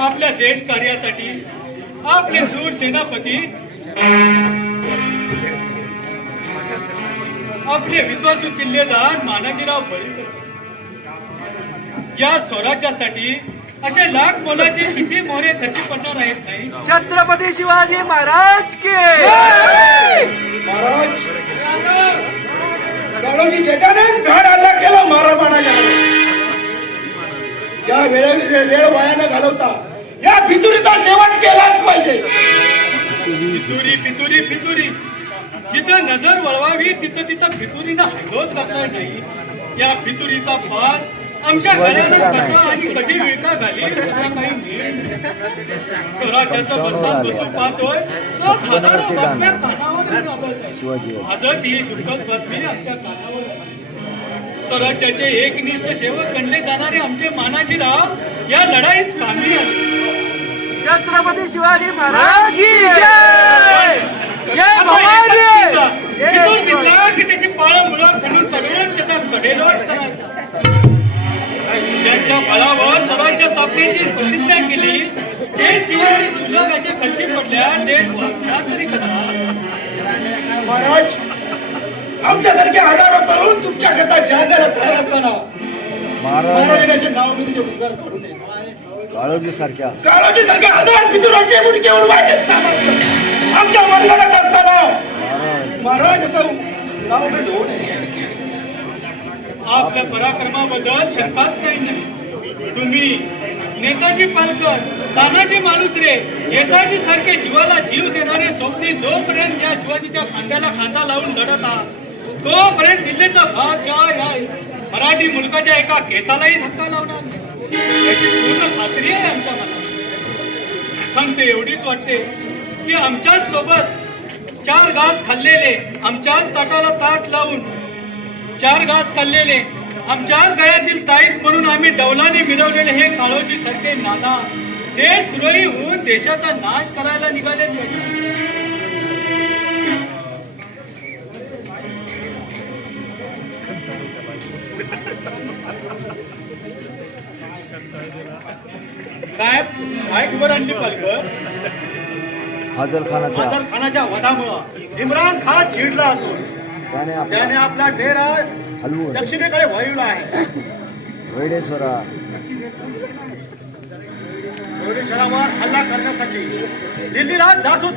देश कार्यासाठी आपले सूर सेनापती. आपले विश्वासू किल्लेदार मानाजीराव बळीकर. या स्वराज्यासाठी असे लाख मोलाचे किती मोहरे खर्ची पडणार आहेत नाही? छत्रपती शिवाजी महाराज के. महाराज काळोजी जगानेच घाण हल्ला केला महारामाना या वेळे वेळ वेळ वाया न घालवता. या फितुरीचा शेवट केलाच पाहिजे. फितुरी फितुरी फितुरी. जिथं नजर वळवावी तिथं तिथं फितुरीनं हायदोस घातला नाही या फितुरीचा पास आमच्या गळ्याला कसा आणि कधी मिळता नाही. स्वराज्याचं बस्तान बसून पाहतोय तोच हजारो बातम्या कानावर. आजच ही दुःखद बातमी आमच्या कानावर. स्वराज्याचे एकनिष्ठ सेवक गणले जाणारे आमचे मानाजीराव या लढाईत कामी आले. छत्रपती शिवाजी महाराज की जय! जय! भवानी! तिथून दिसला की? त्याची पाळं मुळं खणून पडून त्याचा कडेलोट करायचा. ज्यांच्या बळावर स्वराज्य स्थापनेची प्रतिज्ञा केली ते जीवाची जुलग असे खर्ची पडल्या देश वाचणार तरी कसा? महाराज आमच्यासारखे हजारो तरुण तुमच्या करता जाण्याला तयार असताना महाराज. महाराज असे नाव मी तुझे उद्गार काढू नये काळोजी सारख्या काळोजी सारखे हजार पितुरांचे मुडके उडवायचे सामर्थ्य आमच्या मनगडात असताना महाराज. असं नाव मी आपल्या पराक्रमाबद्दल शंकाच काही नाही. तुम्ही नेताजी पालकर तानाजी मालुसरे येसाजी सारखे जीवाला जीव देणारे सोबती जोपर्यंत या शिवाजीच्या खांद्याला खांदा लावून लढत आहात तोपर्यंत दिल्लीचा बादशाह या मराठी मुलकाच्या एका केसालाही धक्का लावणार नाही. पूर्ण खात्री आहे आमच्या मनात. फक्त एवढीच वाटते की आमच्याच सोबत चार घास खाल्लेले आमच्याच ताटाला ताट लावून चार घास खाल्लेले आमच्याच गळ्यातील ताईत म्हणून आम्ही डौलाने मिरवलेले हे काळोजी सारखे नाना देशद्रोही होऊन देशाचा नाश करायला निघाले काय? काय खबर आणली पालकर फाजल खानाच्या अफजल खानाच्या वधामुळं. इम्रान खान चिडला असून. त्याने त्याने आपला आपला डेरा हलवून. दक्षिणेकडे वळवला आहे. वेडेश्वरा. शहरावर हल्ला करण्यासाठी दिल्लीला जासूस